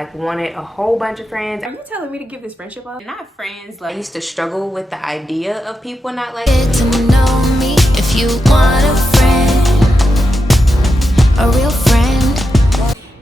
like wanted a whole bunch of friends. Are you telling me to give this friendship up? Not friends. Like I used to struggle with the idea of people not like Get to know me if you want a friend, a real friend.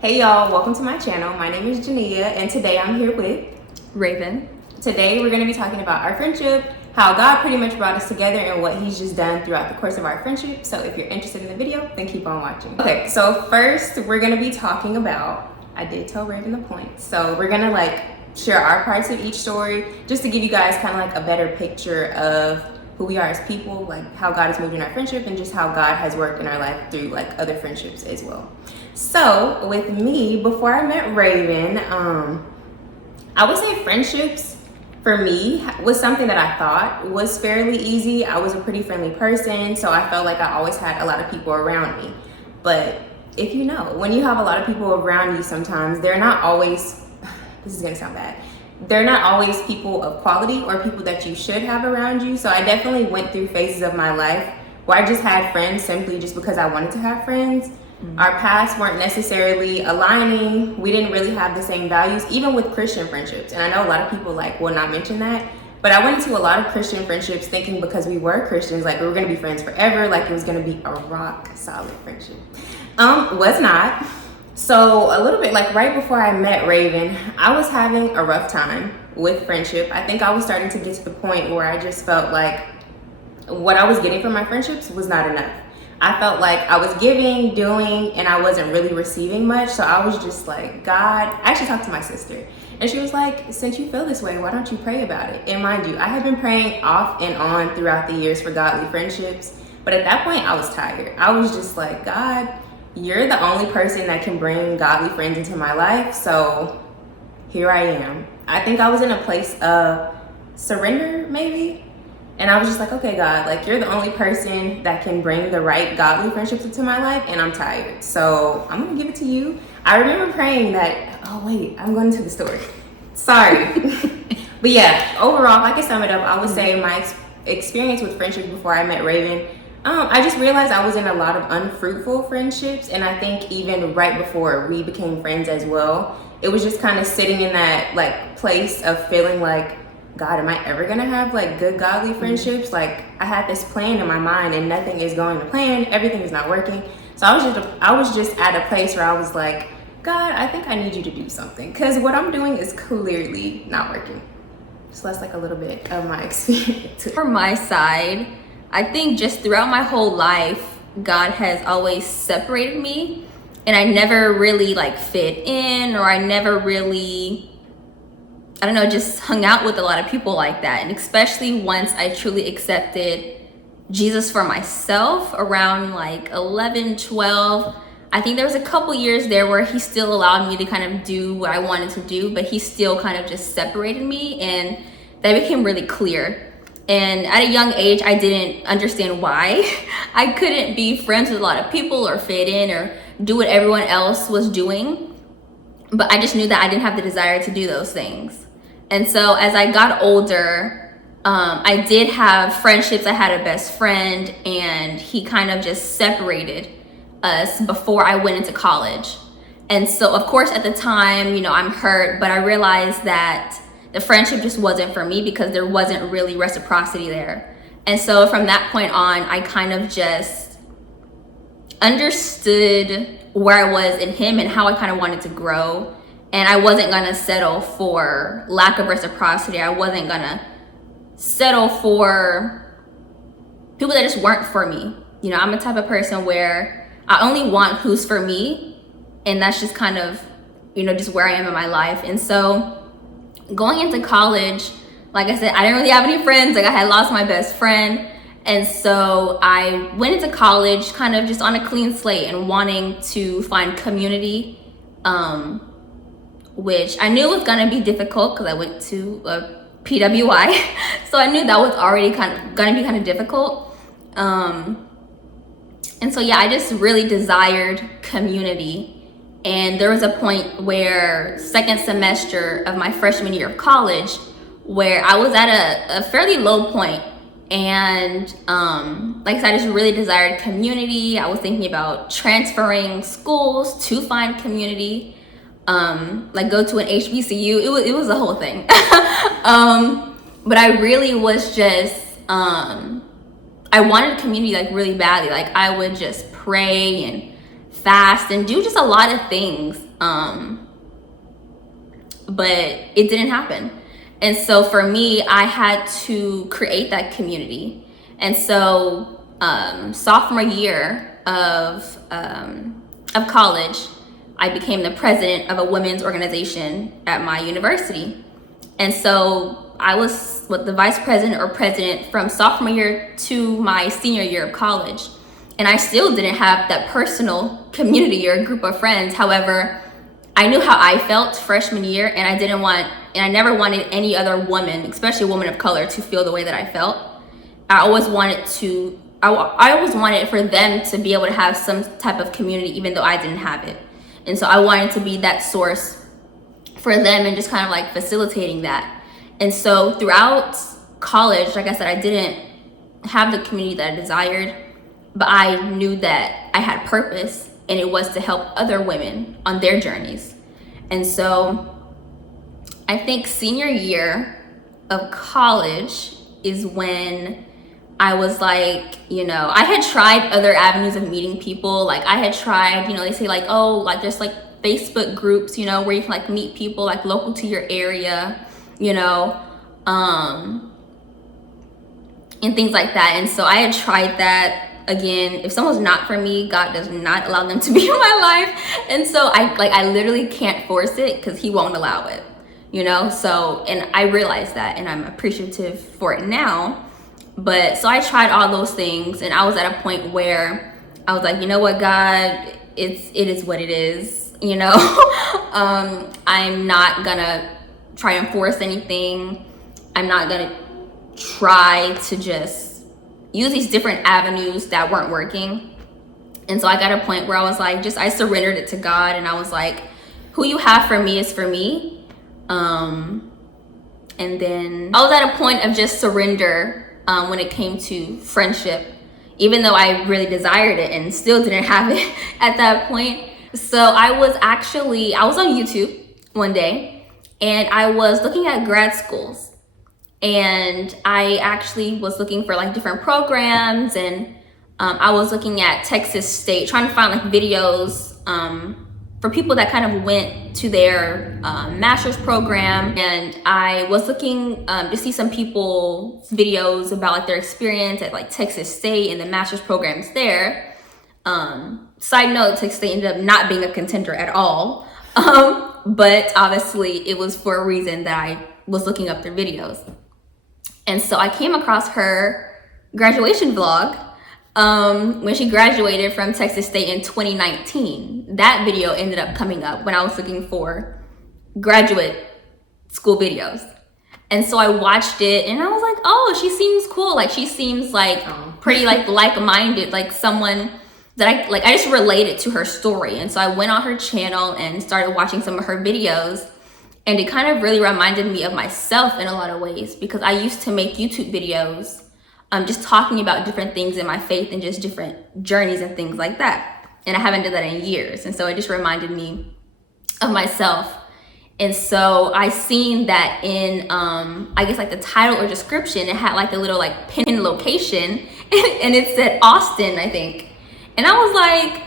Hey y'all, welcome to my channel. My name is Jania and today I'm here with Raven. Today we're going to be talking about our friendship, how God pretty much brought us together and what he's just done throughout the course of our friendship. So if you're interested in the video, then keep on watching. Okay, so first we're going to be talking about, I did tell Raven the point. So we're going to like share our parts of each story just to give you guys kind of like a better picture of who we are as people, like how God has moved in our friendship and just how God has worked in our life through like other friendships as well. So with me, before I met Raven, I would say friendships for me was something that I thought was fairly easy. I was a pretty friendly person, so I felt like I always had a lot of people around me. But if you know, when you have a lot of people around you, sometimes they're not always, this is gonna sound bad, they're not always people of quality or people that you should have around you. So I definitely went through phases of my life where I just had friends simply just because I wanted to have friends. Our paths weren't necessarily aligning. We didn't really have the same values, even with Christian friendships. And I know a lot of people like will not mention that, but I went into a lot of Christian friendships thinking because we were Christians, like we were gonna be friends forever, like it was gonna be a rock solid friendship. Was not. So a little bit like right before I met Raven, I was having a rough time with friendship. I think I was starting to get to the point where I just felt like what I was getting from my friendships was not enough. I felt like I was giving, doing, and I wasn't really receiving much. So I was just like, God, I actually talked to my sister and she was like, since you feel this way, why don't you pray about it? And mind you, I have been praying off and on throughout the years for godly friendships. But at that point I was tired. I was just like, God, you're the only person that can bring godly friends into my life. So here I am. I think I was in a place of surrender maybe. And I was just like, okay, God, like you're the only person that can bring the right godly friendships into my life and I'm tired. So I'm gonna give it to you. I remember praying that, oh wait, I'm going to the story. Sorry. But yeah, overall, if I could sum it up, I would say my experience with friendships before I met Raven, I just realized I was in a lot of unfruitful friendships. And I think even right before we became friends as well, it was just kind of sitting in that like place of feeling like, God, am I ever gonna have like good godly friendships? Like I had this plan in my mind and nothing is going to plan. Everything is not working. So I was just at a place where I was like, God, I think I need you to do something because what I'm doing is clearly not working. So that's like a little bit of my experience. For my side, I think just throughout my whole life, God has always separated me and I never really like fit in, or I never really, I don't know, just hung out with a lot of people like that. And especially once I truly accepted Jesus for myself around like 11, 12, I think there was a couple years there where he still allowed me to kind of do what I wanted to do, but he still kind of just separated me, and that became really clear. And at a young age, I didn't understand why I couldn't be friends with a lot of people or fit in or do what everyone else was doing. But I just knew that I didn't have the desire to do those things. And so as I got older, I did have friendships. I had a best friend and he kind of just separated us before I went into college. And so of course at the time, you know, I'm hurt, but I realized that the friendship just wasn't for me because there wasn't really reciprocity there. And so from that point on, I kind of just understood where I was in him and how I kind of wanted to grow. And I wasn't gonna settle for lack of reciprocity. I wasn't gonna settle for people that just weren't for me. You know, I'm a type of person where I only want who's for me. And that's just kind of, you know, just where I am in my life. And so going into college, like I said, I didn't really have any friends. Like I had lost my best friend. And so I went into college kind of just on a clean slate and wanting to find community, which I knew was gonna be difficult because I went to a PWI. So I knew that was already gonna be kind of difficult. And so yeah, I just really desired community. And there was a point where second semester of my freshman year of college where I was at a fairly low point. And like I said, I just really desired community. I was thinking about transferring schools to find community. like go to an HBCU. It was a whole thing. But I really was just, I wanted a community like really badly. Like I would just pray and fast and do just a lot of things. But it didn't happen. And so for me, I had to create that community. And so sophomore year of college, I became the president of a women's organization at my university. And so I was the vice president or president from sophomore year to my senior year of college. And I still didn't have that personal community or a group of friends. However, I knew how I felt freshman year, and I never wanted any other woman, especially a woman of color, to feel the way that I felt. I always wanted for them to be able to have some type of community, even though I didn't have it. And so I wanted to be that source for them and just kind of like facilitating that. And so throughout college, like I said, I didn't have the community that I desired, but I knew that I had purpose, and it was to help other women on their journeys. And so I think senior year of college is when I was like, I had tried other avenues of meeting people. Like I had tried, they say like, oh, like there's like Facebook groups, where you can like meet people like local to your area, and things like that. And so I had tried that. Again, if someone's not for me, God does not allow them to be in my life. And so I literally can't force it because he won't allow it, So, and I realized that, and I'm appreciative for it now. But so I tried all those things, and I was at a point where I was like, you know what, God, it is what it is, I'm not gonna try and force anything. I'm not gonna try to just use these different avenues that weren't working. And so I got a point where I was like, I surrendered it to God, and I was like, who you have for me is for me. And then I was at a point of just surrender when it came to friendship, even though I really desired it and still didn't have it at that point. So I was on YouTube one day, and I was looking at grad schools. And I actually was looking for like different programs, and I was looking at Texas State, trying to find like videos for people that kind of went to their master's program. And I was looking to see some people's videos about like their experience at like Texas State and the master's programs there. Side note, Texas State ended up not being a contender at all. But obviously it was for a reason that I was looking up their videos. And so I came across her graduation vlog when she graduated from Texas State in 2019. That video ended up coming up when I was looking for graduate school videos. And so I watched it, and I was like, oh, she seems cool. Like she seems like pretty like-minded, like someone that I just related to her story. And so I went on her channel and started watching some of her videos. And it kind of really reminded me of myself in a lot of ways, because I used to make YouTube videos just talking about different things in my faith and just different journeys and things like that. And I haven't done that in years. And so it just reminded me of myself. And so I seen that in, I guess like the title or description, it had like a little like pin location and it said Austin, I think. And I was like,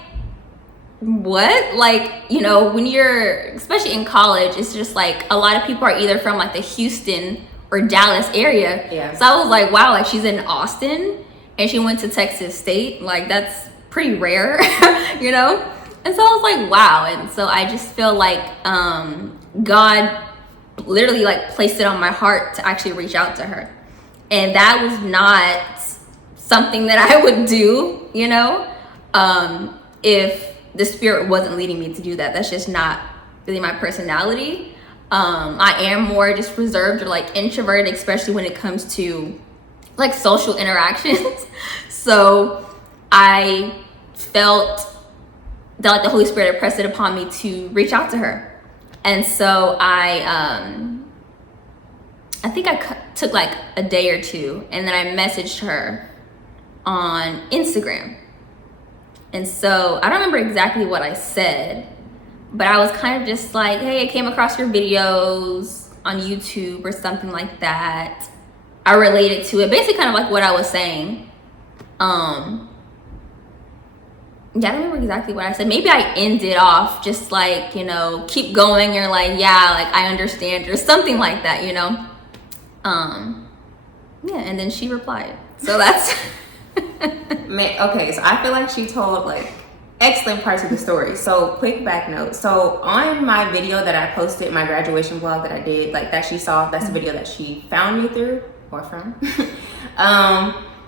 what? Like, when you're, especially in college, it's just like a lot of people are either from like the Houston or Dallas area. Yeah. So I was like, wow, like she's in Austin and she went to Texas State. Like that's pretty rare, And so I was like, wow. And so I just feel like God literally like placed it on my heart to actually reach out to her. And that was not something that I would do, if the Spirit wasn't leading me to do that. That's just not really my personality. I am more just reserved or like introverted, especially when it comes to like social interactions. So I felt that like the Holy Spirit impressed it upon me to reach out to her. And so I think I took like a day or two, and then I messaged her on Instagram. And so I don't remember exactly what I said, but I was kind of just like, hey, I came across your videos on YouTube or something like that. I related to it, basically kind of like what I was saying. Yeah, I don't remember exactly what I said. Maybe I ended off just like, you know, keep going, or like, yeah, like I understand, or something like that, you know. Yeah, and then she replied. So that's Man, okay, so I feel like she told like excellent parts of the story. So quick back note. So on my video that I posted, my graduation vlog that I did, like that she saw, that's the video that she found me through or from.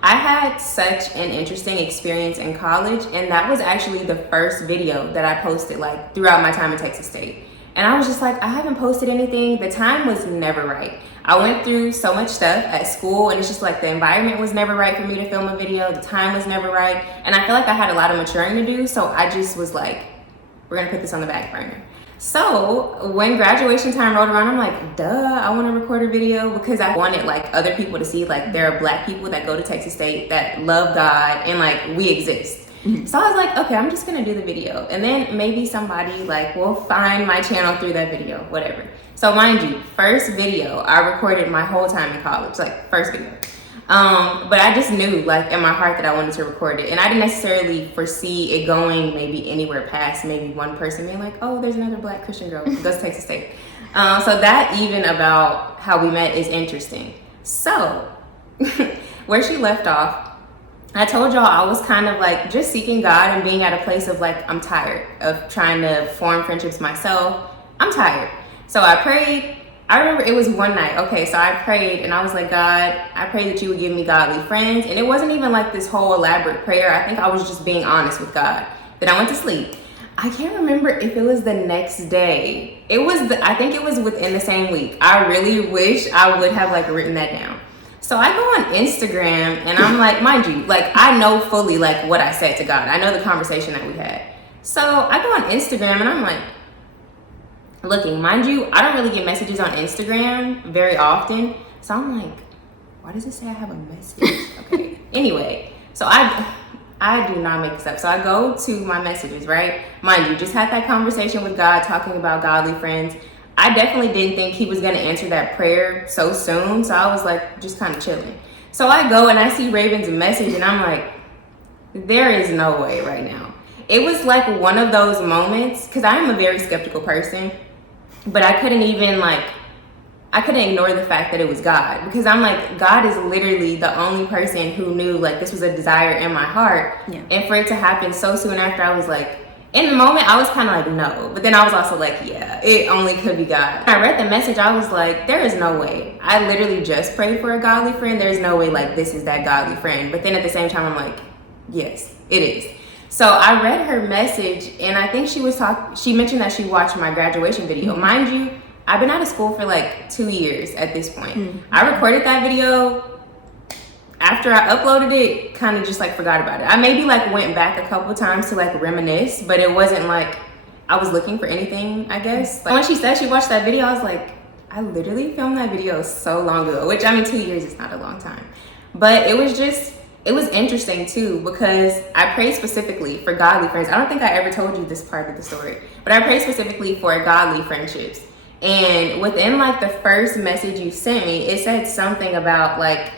I had such an interesting experience in college, and that was actually the first video that I posted like throughout my time in Texas State. And I was just like, I haven't posted anything. The time was never right. I went through so much stuff at school, and it's just like the environment was never right for me to film a video. The time was never right. And I feel like I had a lot of maturing to do. So I just was like, we're gonna put this on the back burner. So when graduation time rolled around, I'm like, duh, I want to record a video, because I wanted like other people to see like there are Black people that go to Texas State that love God, and like we exist. So I was like, okay, I'm just gonna do the video, and then maybe somebody like will find my channel through that video, whatever. So mind you, first video I recorded my whole time in college, like first video. But I just knew like in my heart that I wanted to record it, and I didn't necessarily foresee it going maybe anywhere past maybe one person being like, oh, there's another Black Christian girl who goes to Texas State. So that even about how we met is interesting. So where she left off, I told y'all I was kind of like just seeking God and being at a place of like, I'm tired of trying to form friendships myself. I'm tired. So I prayed. I remember it was one night. Okay, so I prayed and I was like, God, I pray that you would give me godly friends. And it wasn't even like this whole elaborate prayer. I think I was just being honest with God. Then I went to sleep. I can't remember if it was the next day. I think it was within the same week. I really wish I would have like written that down. So I go on Instagram and I'm like, mind you, like I know fully like what I said to God. I know the conversation that we had. So I go on Instagram and I'm like, looking, mind you, I don't really get messages on Instagram very often. So I'm like, why does it say I have a message? Okay. Anyway, so I do not make this up. So I go to my messages, right? Mind you, just had that conversation with God, talking about godly friends. I definitely didn't think he was going to answer that prayer so soon. So I was like, just kind of chilling. So I go and I see Raven's message and I'm like, there is no way right now. It was like one of those moments, because I am a very skeptical person, but I couldn't ignore the fact that it was God, because I'm like, God is literally the only person who knew like this was a desire in my heart. Yeah. And for it to happen so soon after, I was like, in the moment, I was kind of like, no. But then I was also like, yeah, it only could be God. When I read the message, I was like, there is no way. I literally just prayed for a godly friend. There's no way like this is that godly friend. But then at the same time, I'm like, yes, it is. So I read her message, and I think she mentioned that she watched my graduation video. Mm-hmm. Mind you, I've been out of school for like 2 years at this point. Mm-hmm. I recorded that video. After I uploaded it, kind of just like forgot about it. I maybe like went back a couple times to like reminisce, but it wasn't like I was looking for anything, I guess. Like, when she said she watched that video, I was like, I literally filmed that video so long ago, which I mean, 2 years is not a long time. But it was interesting too, because I prayed specifically for godly friends. I don't think I ever told you this part of the story, but I prayed specifically for godly friendships. And within like the first message you sent me, it said something about like,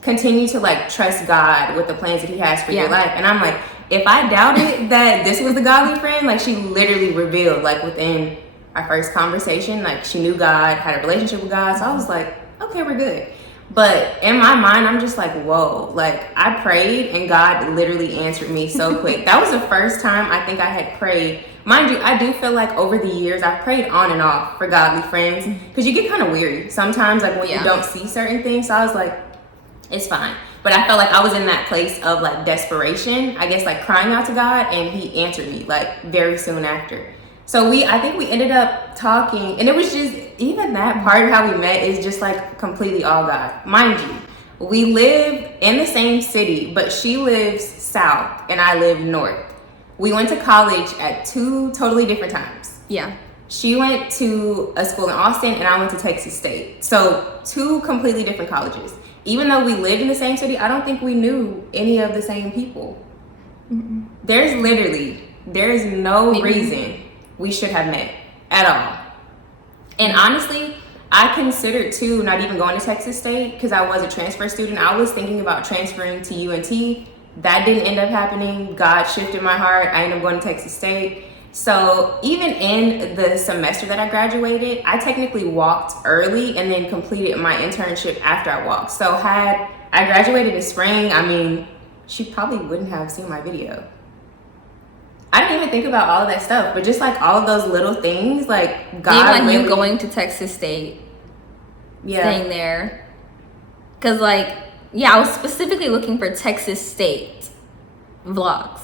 continue to like trust God with the plans that he has for your life. And I'm like, if I doubted that this was the godly friend, like she literally revealed like within our first conversation, like she knew God, had a relationship with God. So I was like, okay, we're good. But in my mind, I'm just like, whoa, like I prayed and God literally answered me so quick. That was the first time I think I had prayed. Mind you, I do feel like over the years, I've prayed on and off for godly friends, because you get kind of weary sometimes, like when you don't see certain things. So I was like, it's fine. But I felt like I was in that place of like desperation, I guess, like crying out to God, and he answered me like very soon after. So I think we ended up talking, and it was just, even that part of how we met is just like completely all God. Mind you, we live in the same city, but she lives south and I live north. We went to college at 2 totally different times. Yeah. She went to a school in Austin and I went to Texas State. So 2 completely different colleges. Even though we lived in the same city, I don't think we knew any of the same people. Mm-mm. There is no reason we should have met at all. And honestly, I considered too not even going to Texas State because I was a transfer student. I was thinking about transferring to UNT. That didn't end up happening. God shifted my heart. I ended up going to Texas State. So even in the semester that I graduated, I technically walked early and then completed my internship after I walked. So had I graduated in spring, I mean, she probably wouldn't have seen my video. I didn't even think about all of that stuff, but just like all of those little things, like God Even really, you going to Texas State, yeah, staying there. Because, like, yeah, I was specifically looking for Texas State vlogs.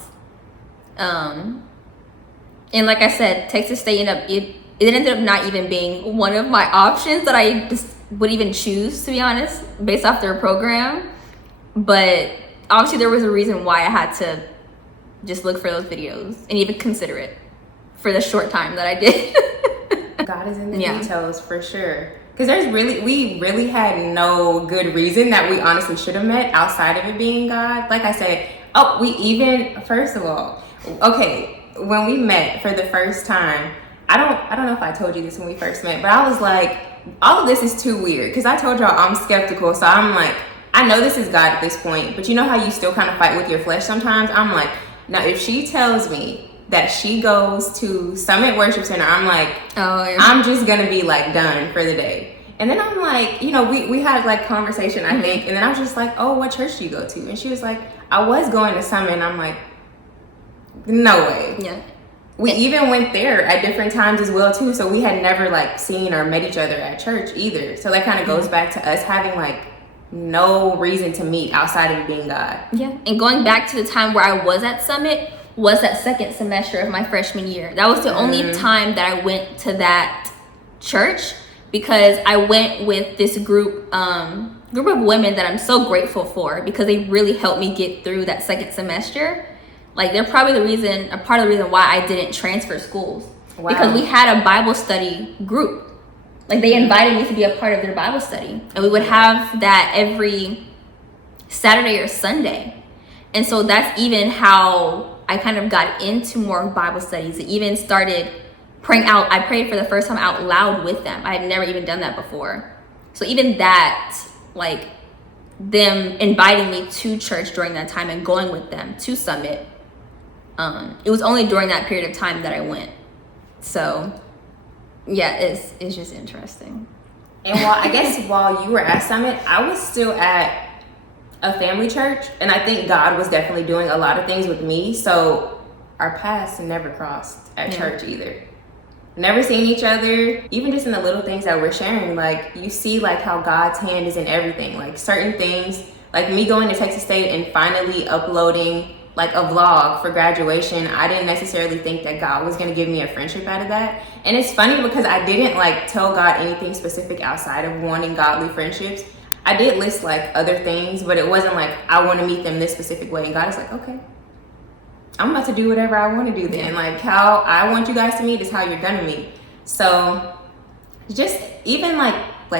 And like I said, Texas State it ended up not even being one of my options that I just would even choose, to be honest, based off their program. But obviously there was a reason why I had to just look for those videos and even consider it for the short time that I did. God is in the details for sure. Because we really had no good reason that we honestly should have met outside of it being God. Like I said, first of all, okay, when we met for the first time, I don't know if I told you this when we first met, but I was like, all of this is too weird. Because I told y'all I'm skeptical, so I'm like, I know this is God at this point, but you know how you still kind of fight with your flesh sometimes? I'm like, now if she tells me that she goes to Summit Worship Center, I'm like, oh, yeah. I'm just gonna be like done for the day. And then I'm like, you know, we had like conversation, I think, and then I was just like, oh, what church do you go to? And she was like, I was going to Summit, and I'm like, no way. Yeah. We even went there at different times as well too, so we had never like seen or met each other at church either. So that kind of goes back to us having like no reason to meet outside of it being God. Yeah, and going back to the time where I was at Summit was that second semester of my freshman year. That was the only time that I went to that church, because I went with this group of women that I'm so grateful for, because they really helped me get through that second semester. Like, they're probably a part of the reason why I didn't transfer schools. Wow. Because we had a Bible study group. Like, they invited me to be a part of their Bible study. And we would have that every Saturday or Sunday. And so that's even how I kind of got into more Bible studies. It even started praying out. I prayed for the first time out loud with them. I had never even done that before. So even that, like, them inviting me to church during that time and going with them to Summit, it was only during that period of time that I went. So yeah, it's just interesting. And while you were at Summit, I was still at a family church, and I think God was definitely doing a lot of things with me. So our paths never crossed at church either. Never seen each other, even just in the little things that we're sharing. Like, you see like how God's hand is in everything. Like certain things, like me going to Texas State and finally uploading like a vlog for graduation, I didn't necessarily think that God was going to give me a friendship out of that. And it's funny because I didn't like tell God anything specific outside of wanting godly friendships. I did list like other things, but it wasn't like I want to meet them this specific way. And God is like, okay, I'm about to do whatever I want to do then. Like, how I want you guys to meet is how you're gonna meet. So just even like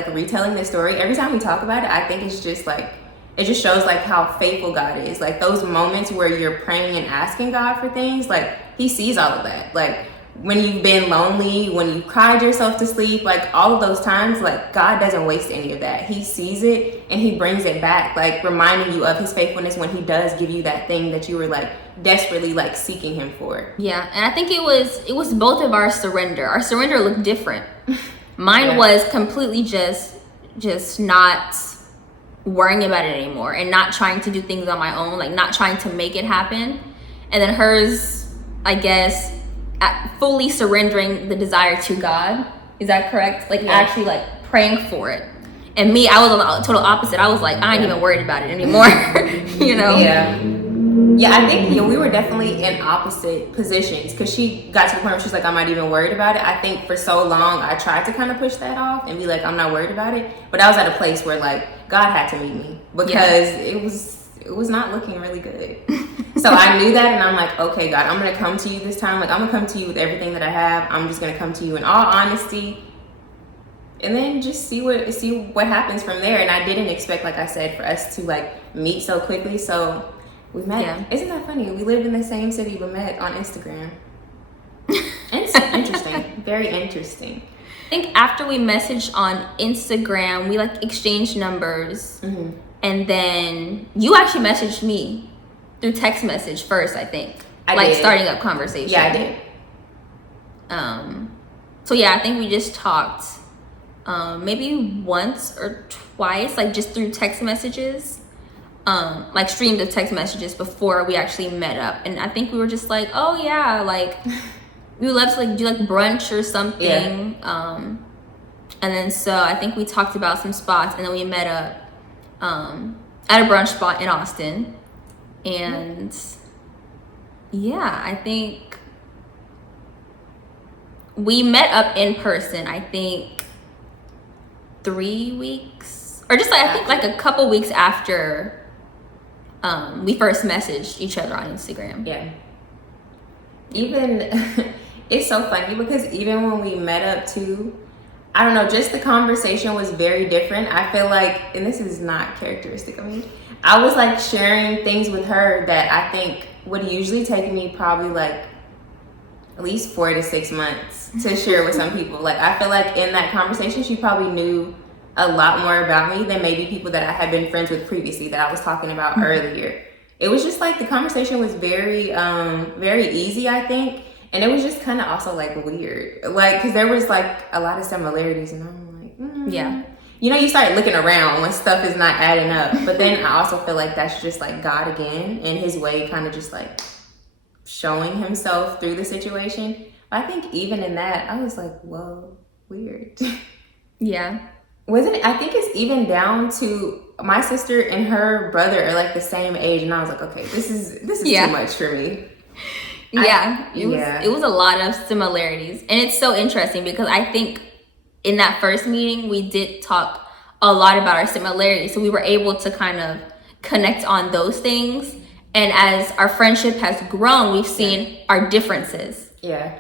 retelling this story, every time we talk about it, I think it's just like, it just shows like how faithful God is. Like those moments where you're praying and asking God for things, like he sees all of that. Like when you've been lonely, when you cried yourself to sleep, like all of those times, like God doesn't waste any of that. He sees it and he brings it back, like reminding you of his faithfulness when he does give you that thing that you were like desperately like seeking him for. Yeah, and I think it was both of our surrender. Our surrender looked different. Mine was completely just not worrying about it anymore and not trying to do things on my own, like not trying to make it happen. And then hers, I guess, fully surrendering the desire to God. Is that correct? Like actually like praying for it. And me, I was on the total opposite. I was like, I ain't even worried about it anymore. You know? Yeah, I think we were definitely in opposite positions, because she got to the point where she's like, I'm not even worried about it. I think for so long I tried to kind of push that off and be like, I'm not worried about it. But I was at a place where like God had to meet me, because it was not looking really good. So I knew that, and I'm like, okay, God, I'm gonna come to you this time. Like I'm gonna come to you with everything that I have. I'm just gonna come to you in all honesty, and then just see what happens from there. And I didn't expect, like I said, for us to like meet so quickly. So we met. Isn't that funny? We lived in the same city but met on Instagram. Interesting. very interesting. I think after we messaged on Instagram, we like exchanged numbers, and then you actually messaged me through text message first. I think I did. starting up conversation. Yeah, I did. So yeah, I think we just talked maybe once or twice, like just through text messages, like streams of text messages before we actually met up. And I think we were just like, oh yeah, like we would love to like do like brunch or something. Yeah. And then so I think we talked about some spots, and then we met up at a brunch spot in Austin. And yeah, I think we met up in person, I think 3 weeks, or just like I think like a couple weeks after we first messaged each other on Instagram. Yeah. Even it's so funny because even when we met up too, I don't know, just the conversation was very different. I feel like, and this is not characteristic of me, I was like sharing things with her that I think would usually take me probably like at least 4 to 6 months to share with some people. Like I feel like in that conversation, she probably knew a lot more about me than maybe people that I had been friends with previously that I was talking about earlier. It was just like the conversation was very, very easy, I think. And it was just kind of also like weird. Like, because there was like a lot of similarities and I'm like, Yeah. You know, you start looking around when stuff is not adding up. But then I also feel like that's just like God again in his way, kind of just like showing himself through the situation. But I think even in that, I was like, whoa, weird. Yeah. Wasn't it? I think it's even down to my sister and her brother are like the same age. And I was like, okay, this is Yeah. too much for me. Yeah, it was a lot of similarities. And it's so interesting because I think in that first meeting, we did talk a lot about our similarities. So we were able to kind of connect on those things. And as our friendship has grown, we've seen our differences. Yeah.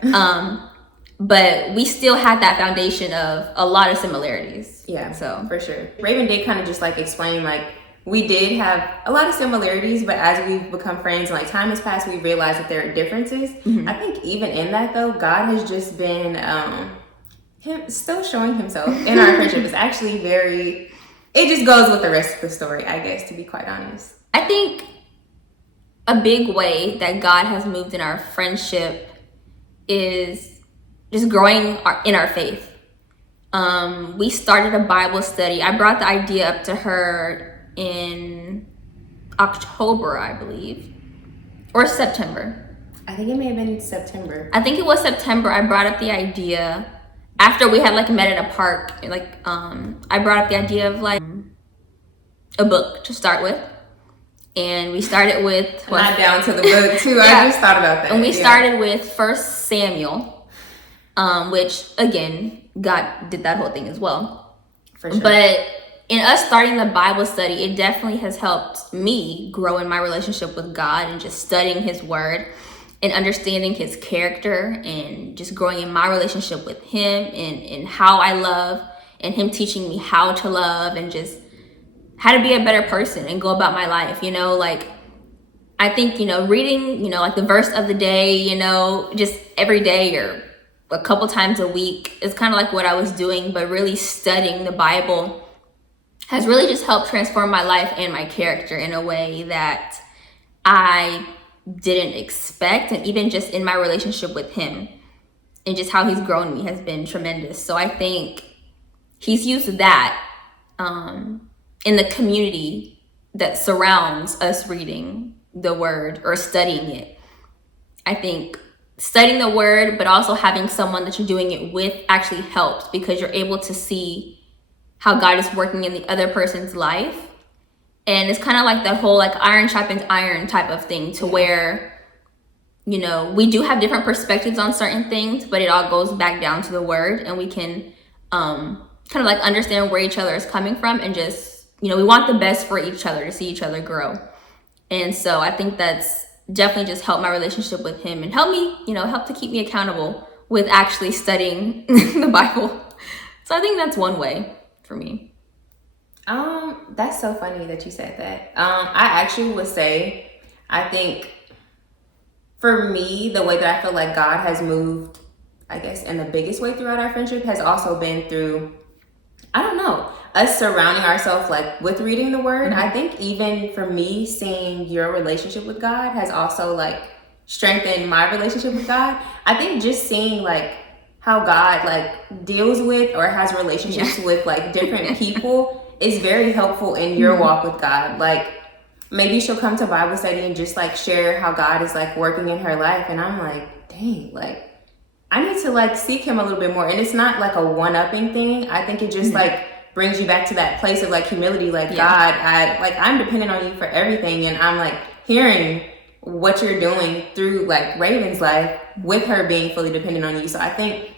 But we still had that foundation of a lot of similarities. Yeah, so for sure. Raven did kind of just like explain like we did have a lot of similarities, but as we've become friends and like time has passed, we realized that there are differences. I think even in that though, God has just been him still showing himself in our friendship. It's actually very, it just goes with the rest of the story, I guess, to be quite honest. I think a big way that God has moved in our friendship is just growing in our faith. We started a Bible study. I brought the idea up to her in October, I believe, or September. I think it may have been September. I think it was September. I brought up the idea after we had like met at a park. Like, I brought up the idea of like a book to start with, and we started with not down to the book too. Yeah. I just thought about that. And we started with 1 Samuel, which again, God did that whole thing as well. For sure. But in us starting the Bible study, it definitely has helped me grow in my relationship with God and just studying his word and understanding his character and just growing in my relationship with him and how I love, and him teaching me how to love and just how to be a better person and go about my life. You know, like I think, you know, reading, you know, like the verse of the day, you know, just every day or a couple times a week is kind of like what I was doing, but really studying the Bible has really just helped transform my life and my character in a way that I didn't expect. And even just in my relationship with him and just how he's grown me has been tremendous. So I think he's used that in the community that surrounds us reading the word or studying it. I think studying the word, but also having someone that you're doing it with actually helps, because you're able to see how God is working in the other person's life. And it's kind of like that whole like iron sharpens iron type of thing, to where, you know, we do have different perspectives on certain things, but it all goes back down to the word, and we can kind of like understand where each other is coming from, and just, you know, we want the best for each other, to see each other grow. And so I think that's definitely just helped my relationship with him and help me, you know, help to keep me accountable with actually studying the Bible. So I think that's one way for me. That's so funny that you said that. I actually would say, I think for me, the way that I feel like God has moved I guess, and the biggest way throughout our friendship has also been through, I don't know, us surrounding ourselves like with reading the word. I think even for me, seeing your relationship with God has also like strengthened my relationship with God. I think just seeing like how God like deals with or has relationships with like different people is very helpful in your walk with God. Like maybe she'll come to Bible study and just like share how God is like working in her life, and I'm like, dang, like I need to like seek him a little bit more. And it's not like a one-upping thing. I think it just like brings you back to that place of like humility, like God, I'm dependent on you for everything, and I'm like hearing what you're doing through like Raven's life with her being fully dependent on you. So I think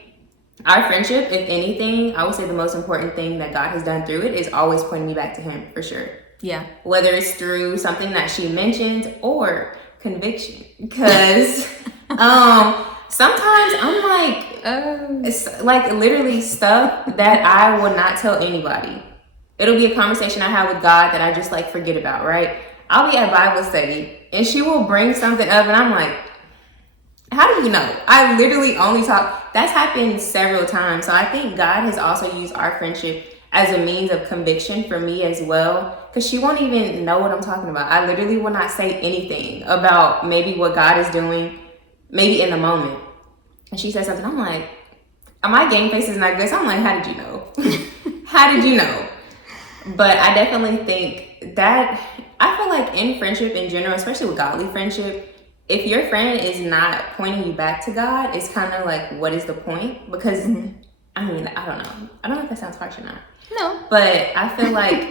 our friendship, if anything, I would say the most important thing that God has done through it is always pointing me back to him, for sure. Yeah. Whether it's through something that she mentioned or conviction, because sometimes I'm like, it's like literally stuff that I would not tell anybody. It'll be a conversation I have with God that I just like forget about, right? I'll be at Bible study and she will bring something up and I'm like, how do you know? I literally only talk. That's happened several times. So I think God has also used our friendship as a means of conviction for me as well, because she won't even know what I'm talking about. I literally will not say anything about maybe what God is doing, maybe in the moment. And she says something, I'm like, my game face is not good. So I'm like, how did you know? How did you know? But I definitely think that, I feel like in friendship in general, especially with godly friendship, if your friend is not pointing you back to God, it's kind of like, what is the point? Because, I mean, I don't know. I don't know if that sounds harsh or not. No. But I feel like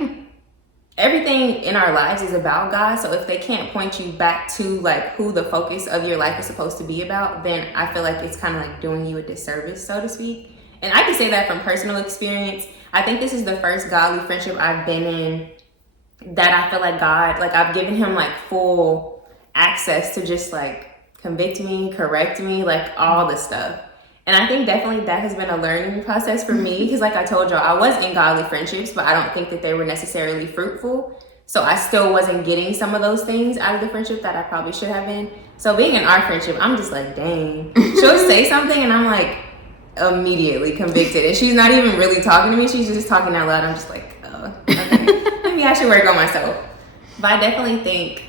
everything in our lives is about God. So if they can't point you back to like who the focus of your life is supposed to be about, then I feel like it's kind of like doing you a disservice, so to speak. And I can say that from personal experience. I think this is the first godly friendship I've been in that I feel like God, like I've given him like full access to just like convict me, correct me, like all the stuff. And I think definitely that has been a learning process for me, because like I told y'all, I was in godly friendships, but I don't think that they were necessarily fruitful. So I still wasn't getting some of those things out of the friendship that I probably should have been. So being in our friendship, I'm just like, dang. She'll say something and I'm like immediately convicted. And she's not even really talking to me. She's just talking out loud. I'm just like, oh, okay. Maybe I should work on myself. But I definitely think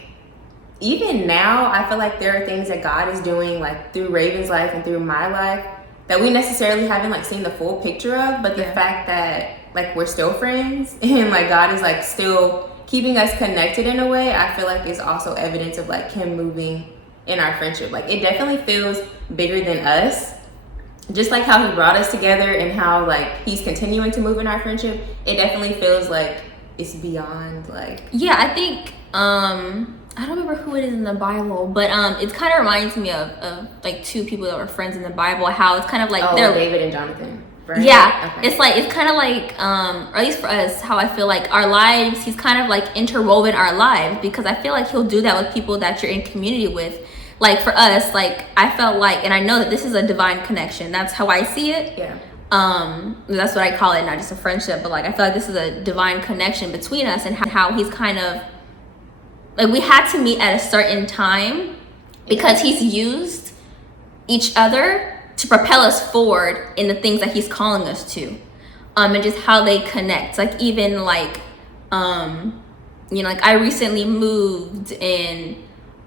even now, I feel like there are things that God is doing like through Raven's life and through my life that we necessarily haven't like seen the full picture of, but the fact that like we're still friends and like God is like still keeping us connected in a way, I feel like is also evidence of like him moving in our friendship. Like it definitely feels bigger than us, just like how he brought us together and how like he's continuing to move in our friendship. It definitely feels like it's beyond like, yeah, I think I don't remember who it is in the Bible, but it kind of reminds me of like two people that were friends in the Bible, how it's kind of like they're David and Jonathan, right? Yeah, okay. It's kind of like or at least for us, how I feel like our lives, he's kind of like interwoven our lives, because I feel like he'll do that with people that you're in community with. Like for us, like I felt like, and I know that this is a divine connection, that's how I see it. Yeah. That's what I call it, not just a friendship, but like I feel like this is a divine connection between us, and how he's kind of like, we had to meet at a certain time because he's used each other to propel us forward in the things that he's calling us to, and just how they connect. Like even like you know, like I recently moved, and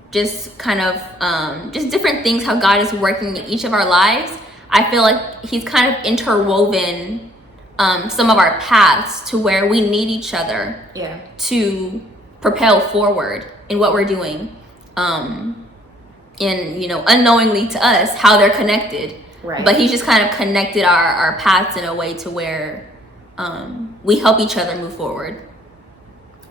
just kind of just different things, how God is working in each of our lives. I feel like he's kind of interwoven some of our paths to where we need each other to propel forward in what we're doing, and you know, unknowingly to us how they're connected, right? But he's just kind of connected our paths in a way to where we help each other move forward.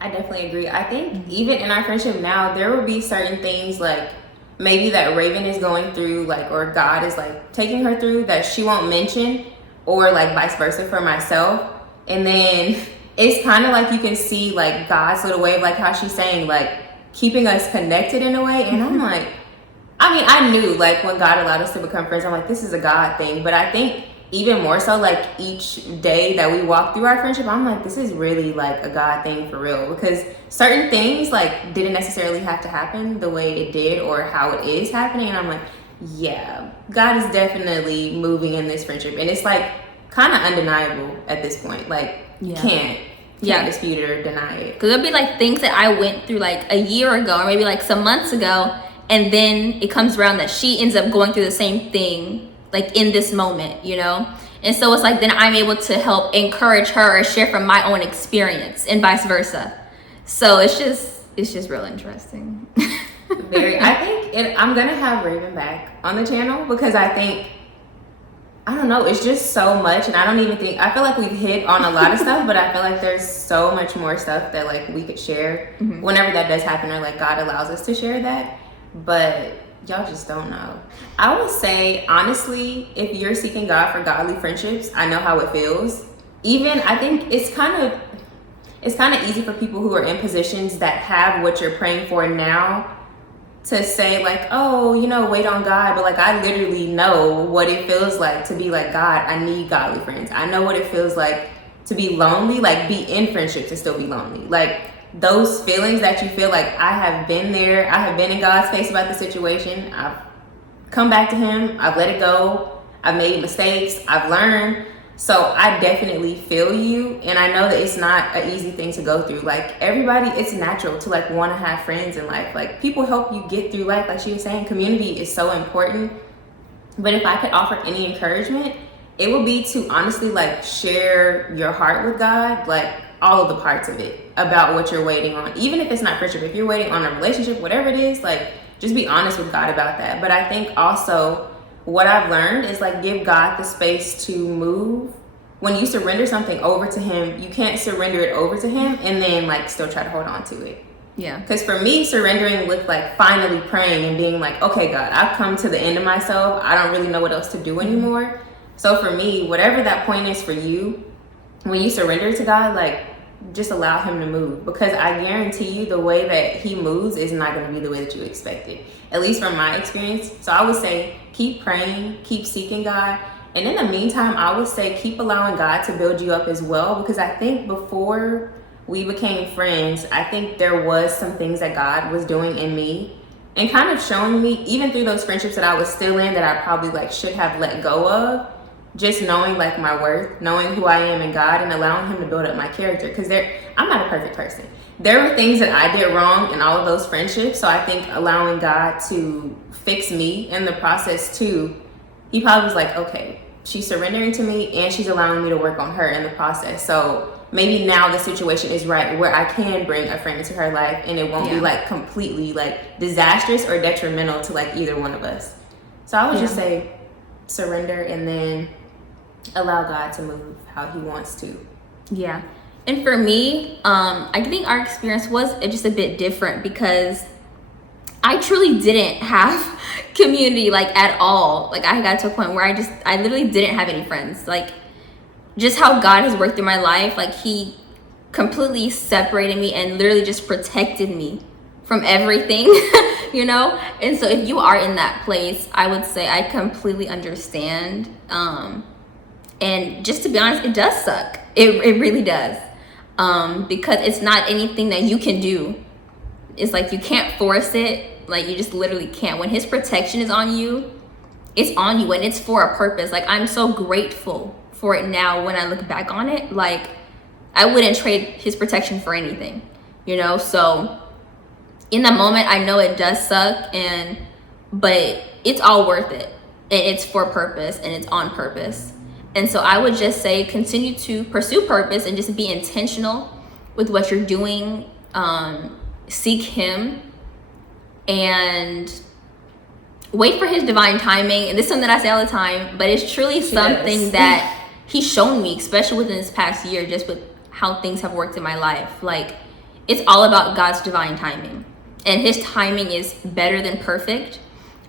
I definitely agree. I think even in our friendship now, there will be certain things like maybe that Raven is going through, like, or God is like taking her through, that she won't mention, or like vice versa for myself. And then it's kind of like you can see like God's little way of like how she's saying like keeping us connected in a way. And I'm like, I mean, I knew like when God allowed us to become friends, I'm like, this is a God thing. But I think even more so, like each day that we walk through our friendship, I'm like, this is really like a God thing for real, because certain things like didn't necessarily have to happen the way it did or how it is happening. And I'm like, yeah, God is definitely moving in this friendship, and it's like kind of undeniable at this point. Like you can't dispute it or deny it. Because there'll be like things that I went through like a year ago or maybe like some months ago, and then it comes around that she ends up going through the same thing like in this moment, you know? And so it's like then I'm able to help encourage her or share from my own experience and vice versa. So it's just real interesting. I think I'm gonna have Raven back on the channel because I don't know, it's just so much, and I feel like we've hit on a lot of stuff, but I feel like there's so much more stuff that like we could share whenever that does happen, or like God allows us to share that. But y'all just don't know. I would say honestly, if you're seeking God for godly friendships, I know how it feels. Even I think it's kind of easy for people who are in positions that have what you're praying for now to say like, oh, you know, wait on God. But like, I literally know what it feels like to be like, God, I need godly friends. I know what it feels like to be lonely, like be in friendships and still be lonely. Like those feelings that you feel, like I have been there. I have been in God's face about the situation. I've come back to him. I've let it go. I've made mistakes. I've learned. So I definitely feel you, and I know that it's not an easy thing to go through. Like everybody, it's natural to like want to have friends in life. Like people help you get through life. Like she was saying, community is so important. But if I could offer any encouragement, it would be to honestly like share your heart with God, like all of the parts of it about what you're waiting on. Even if it's not friendship, if you're waiting on a relationship, whatever it is, like just be honest with God about that. But I think also what I've learned is like give God the space to move. When you surrender something over to him, you can't surrender it over to him and then like still try to hold on to it. Yeah. Because for me, surrendering looked like finally praying and being like, okay, God, I've come to the end of myself. I don't really know what else to do anymore. So for me, whatever that point is for you, when you surrender to God, like just allow him to move, because I guarantee you the way that he moves is not going to be the way that you expected, at least from my experience. So I would say keep praying, keep seeking God, and in the meantime I would say keep allowing God to build you up as well, because I think before we became friends, I think there was some things that God was doing in me and kind of showing me, even through those friendships that I was still in that I probably like should have let go of, just knowing like my worth, knowing who I am in God, and allowing him to build up my character. Because I'm not a perfect person. There were things that I did wrong in all of those friendships. So I think allowing God to fix me in the process too, he probably was like, okay, she's surrendering to me and she's allowing me to work on her in the process. So maybe now the situation is right where I can bring a friend into her life and it won't be like completely like disastrous or detrimental to like either one of us. So I would just say surrender and then allow God to move how he wants to. Yeah. And for me, I think our experience was just a bit different because I truly didn't have community like at all. Like I got to a point where I literally didn't have any friends. Like just how God has worked through my life, like he completely separated me and literally just protected me from everything, you know? And so if you are in that place, I would say I completely understand. And just to be honest, it does suck. It really does. Because it's not anything that you can do. It's like you can't force it. Like you just literally can't. When his protection is on you, it's on you and it's for a purpose. Like I'm so grateful for it now when I look back on it. Like I wouldn't trade his protection for anything, you know? So in the moment, I know it does suck, but it's all worth it. And it's for purpose and it's on purpose. And so I would just say continue to pursue purpose and just be intentional with what you're doing. Seek him and wait for his divine timing. And this is something that I say all the time, but it's truly something that he's shown me, especially within this past year, just with how things have worked in my life. Like it's all about God's divine timing, and his timing is better than perfect.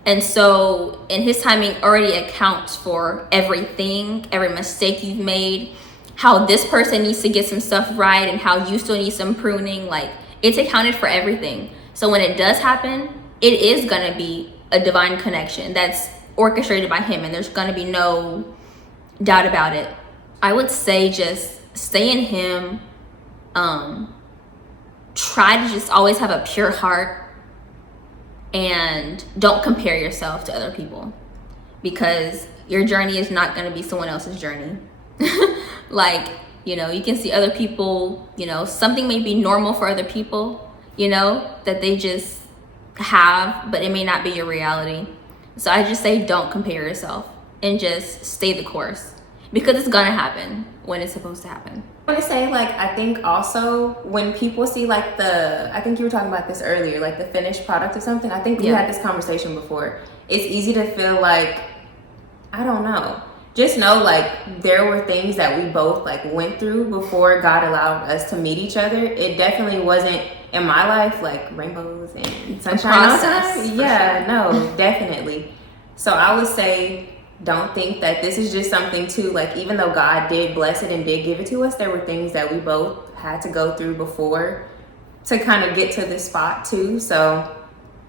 And so, and his timing already accounts for everything, every mistake you've made, how this person needs to get some stuff right and how you still need some pruning. Like it's accounted for everything. So when it does happen, it is going to be a divine connection that's orchestrated by him, and there's going to be no doubt about it. I would say just stay in him. Try to just always have a pure heart and don't compare yourself to other people, because your journey is not going to be someone else's journey. Like, you know, you can see other people, you know, something may be normal for other people, you know, that they just have, but it may not be your reality. So I just say don't compare yourself and just stay the course, because it's gonna happen when it's supposed to happen. I want to say, like, I think also when people see like I think you were talking about this earlier, like the finished product of something. I think we had this conversation before. It's easy to feel like, I don't know. Just know, like, there were things that we both like went through before God allowed us to meet each other. It definitely wasn't in my life like rainbows and sunshine all the time. Yeah, no, definitely. So I would say, don't think that this is just something to, like, even though God did bless it and did give it to us, there were things that we both had to go through before to kind of get to this spot too. So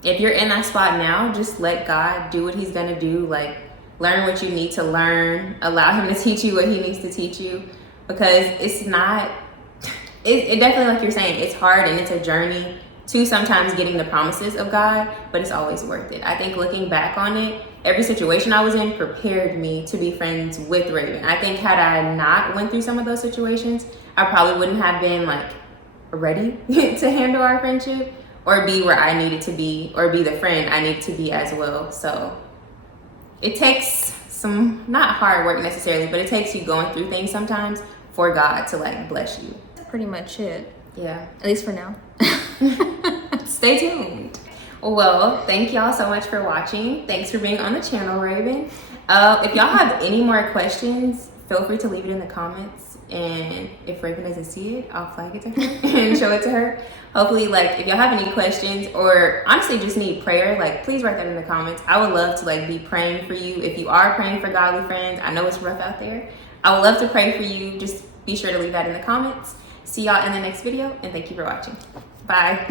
if you're in that spot now, just let God do what he's gonna do. Like, learn what you need to learn, allow him to teach you what he needs to teach you, because it's not, it definitely, like you're saying, it's hard and it's a journey to sometimes getting the promises of God, but it's always worth it. I think looking back on it, every situation I was in prepared me to be friends with Raven. I think had I not went through some of those situations, I probably wouldn't have been like ready to handle our friendship or be where I needed to be or be the friend I needed to be as well. So it takes some, not hard work necessarily, but it takes you going through things sometimes for God to like bless you. That's pretty much it. Yeah. At least for now. Stay tuned. Well, thank y'all so much for watching. Thanks for being on the channel, Raven. If y'all have any more questions, feel free to leave it in the comments. And if Raven doesn't see it, I'll flag it to her and show it to her. Hopefully, like, if y'all have any questions or honestly just need prayer, like, please write that in the comments. I would love to like be praying for you. If you are praying for godly friends, I know it's rough out there. I would love to pray for you. Just be sure to leave that in the comments. See y'all in the next video, and thank you for watching. Bye.